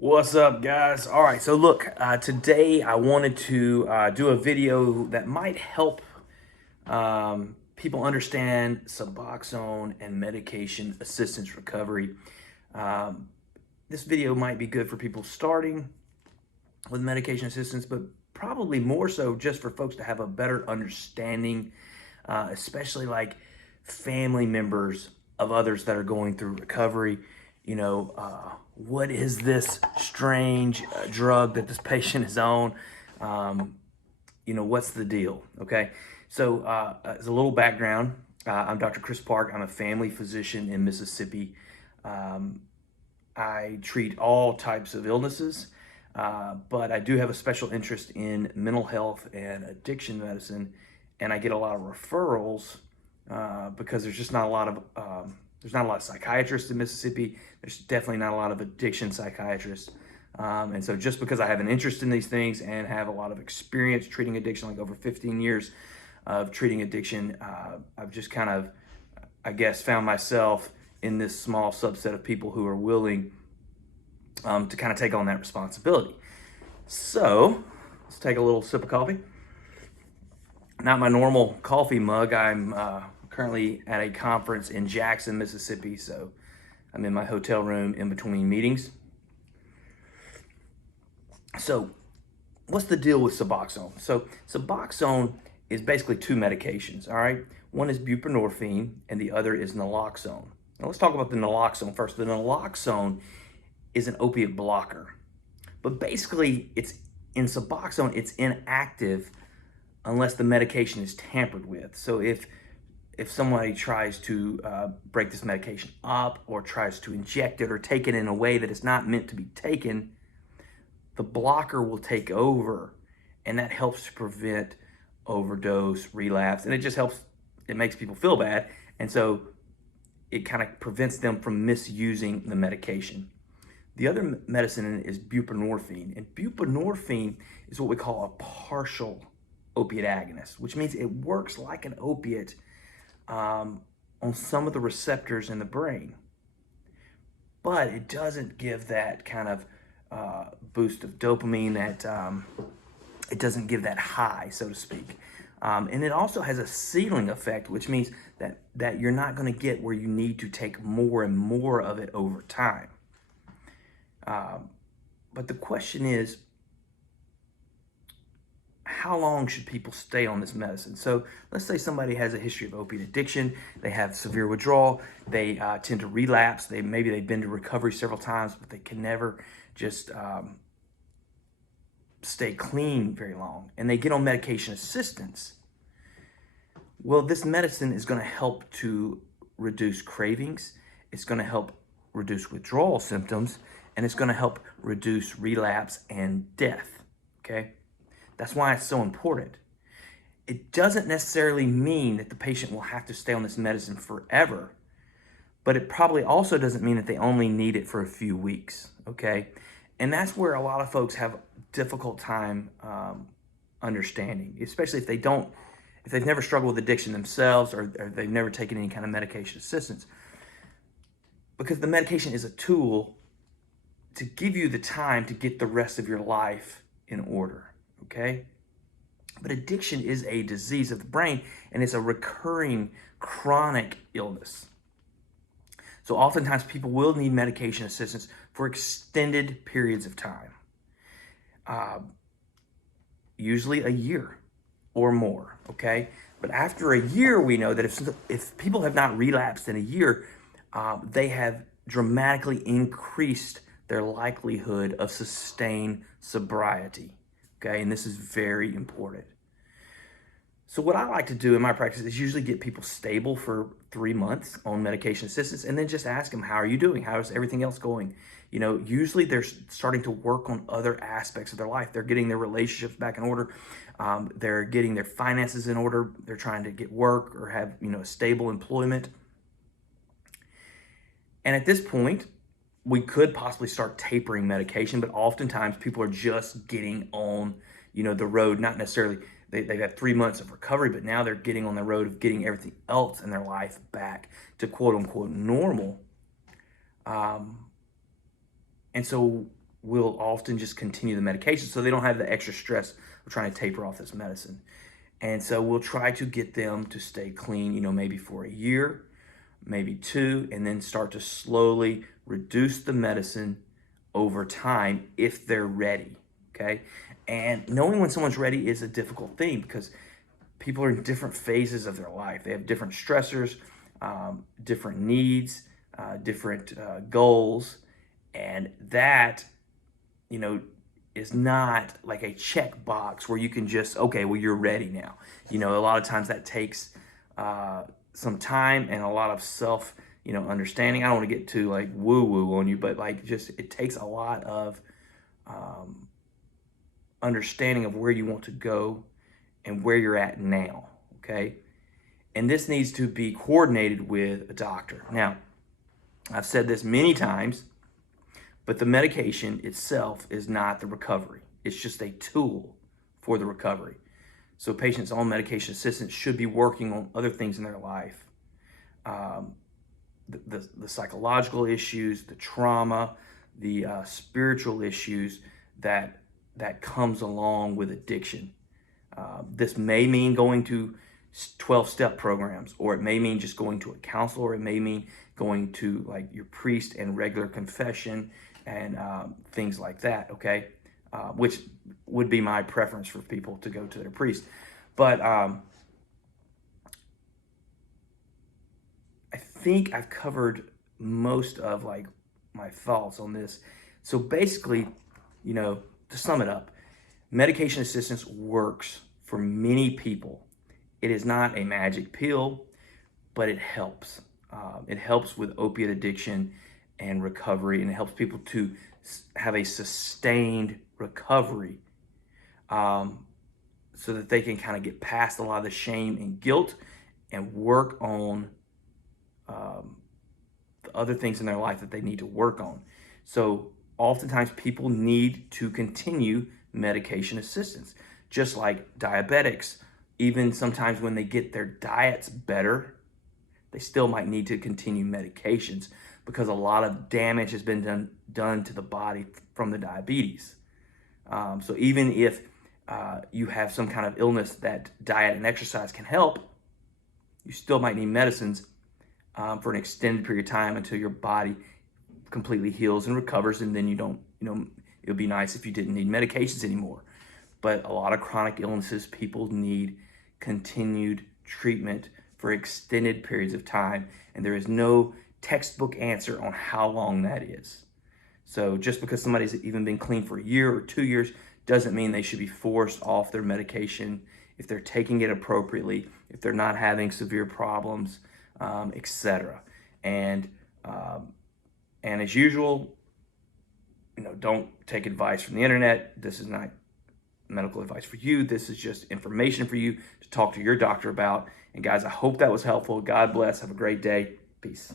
What's up, guys? All right, so look, today I wanted to do a video that might help people understand Suboxone and medication assistance recovery. Um, this video might be good for people starting with medication assistance, but probably more so just for folks to have a better understanding, especially like family members of others that are going through recovery. What is this strange drug that this patient is on? What's the deal? Okay. So, as a little background, I'm Dr. Chris Park. I'm a family physician in Mississippi. Um, I treat all types of illnesses, but I do have a special interest in mental health and addiction medicine, and I get a lot of referrals because there's just not a lot of there's not a lot of psychiatrists in Mississippi. There's definitely not a lot of addiction psychiatrists. And so just because I have an interest in these things and have a lot of experience treating addiction, like over 15 years of treating addiction, I've just kind of, I guess, found myself in this small subset of people who are willing to kind of take on that responsibility. So let's take a little sip of coffee. Not my normal coffee mug. I'm currently at a conference in Jackson, Mississippi, so I'm in my hotel room in between meetings. So what's the deal with Suboxone? So Suboxone is basically two medications, all right? One is buprenorphine and the other is naloxone. Now let's talk about the naloxone first. The naloxone is an opiate blocker, but basically it's in Suboxone, it's inactive unless the medication is tampered with. So if somebody tries to break this medication up or tries to inject it or take it in a way that it's not meant to be taken, the blocker will take over, and that helps to prevent overdose, relapse, and it just helps, it makes people feel bad, and so it kind of prevents them from misusing the medication. The other medicine is buprenorphine, and buprenorphine is what we call a partial opiate agonist, which means it works like an opiate on some of the receptors in the brain, but it doesn't give that kind of boost of dopamine, that it doesn't give that high, so to speak. And it also has a ceiling effect, which means that you're not going to get where you need to take more and more of it over time. But the question is, how long should people stay on this medicine? So let's say somebody has a history of opiate addiction, they have severe withdrawal, they tend to relapse, maybe they've been to recovery several times, but they can never just stay clean very long, and they get on medication assistance. Well, this medicine is going to help to reduce cravings, it's going to help reduce withdrawal symptoms, and it's going to help reduce relapse and death, okay? That's why it's so important. It doesn't necessarily mean that the patient will have to stay on this medicine forever, but it probably also doesn't mean that they only need it for a few weeks, okay? And that's where a lot of folks have a difficult time understanding, especially if they've never struggled with addiction themselves, or they've never taken any kind of medication assistance. Because the medication is a tool to give you the time to get the rest of your life in order. Okay? But addiction is a disease of the brain, and it's a recurring chronic illness. So oftentimes people will need medication assistance for extended periods of time. Usually a year or more, okay? But after a year, we know that if people have not relapsed in a year, they have dramatically increased their likelihood of sustained sobriety. Okay, and this is very important. So what I like to do in my practice is usually get people stable for 3 months on medication assistance, and then just ask them, how are you doing? How is everything else going? Usually they're starting to work on other aspects of their life. They're getting their relationships back in order. They're getting their finances in order. They're trying to get work or have, a stable employment. And at this point, we could possibly start tapering medication, but oftentimes people are just getting on, the road, not necessarily, they've had 3 months of recovery, but now they're getting on the road of getting everything else in their life back to quote unquote normal. And so we'll often just continue the medication so they don't have the extra stress of trying to taper off this medicine. And so we'll try to get them to stay clean, maybe for a year, maybe 2, and then start to slowly reduce the medicine over time if they're ready, okay? And knowing when someone's ready is a difficult thing because people are in different phases of their life. They have different stressors, different needs, different goals, and that, is not like a check box where you can just, okay, well, you're ready now. A lot of times that takes some time and a lot of self, understanding. I don't want to get too like woo-woo on you, but it takes a lot of understanding of where you want to go and where you're at now, okay? And this needs to be coordinated with a doctor. Now, I've said this many times, but the medication itself is not the recovery. It's just a tool for the recovery. So patients on medication assistance should be working on other things in their life. The psychological issues, the trauma, the spiritual issues that comes along with addiction. This may mean going to 12-step programs, or it may mean just going to a counselor, or it may mean going to like your priest and regular confession and things like that, okay? Which would be my preference for people to go to their priest. But I think I've covered most of my thoughts on this. So basically, to sum it up, medication assistance works for many people. It is not a magic pill, but it helps. It helps with opiate addiction and recovery, and it helps people to have a sustained recovery so that they can kind of get past a lot of the shame and guilt and work on the other things in their life that they need to work on. So oftentimes people need to continue medication assistance, just like diabetics. Even sometimes when they get their diets better, they still might need to continue medications because a lot of damage has been done to the body from the diabetes. So even if you have some kind of illness that diet and exercise can help, you still might need medicines for an extended period of time until your body completely heals and recovers, and then you don't, it would be nice if you didn't need medications anymore. But a lot of chronic illnesses, people need continued treatment for extended periods of time, and there is no textbook answer on how long that is. So just because somebody's even been clean for a year or 2 years doesn't mean they should be forced off their medication if they're taking it appropriately, if they're not having severe problems, etc. And as usual, don't take advice from the internet. This is not medical advice for you. This is just information for you to talk to your doctor about. And guys, I hope that was helpful. God bless. Have a great day. Peace.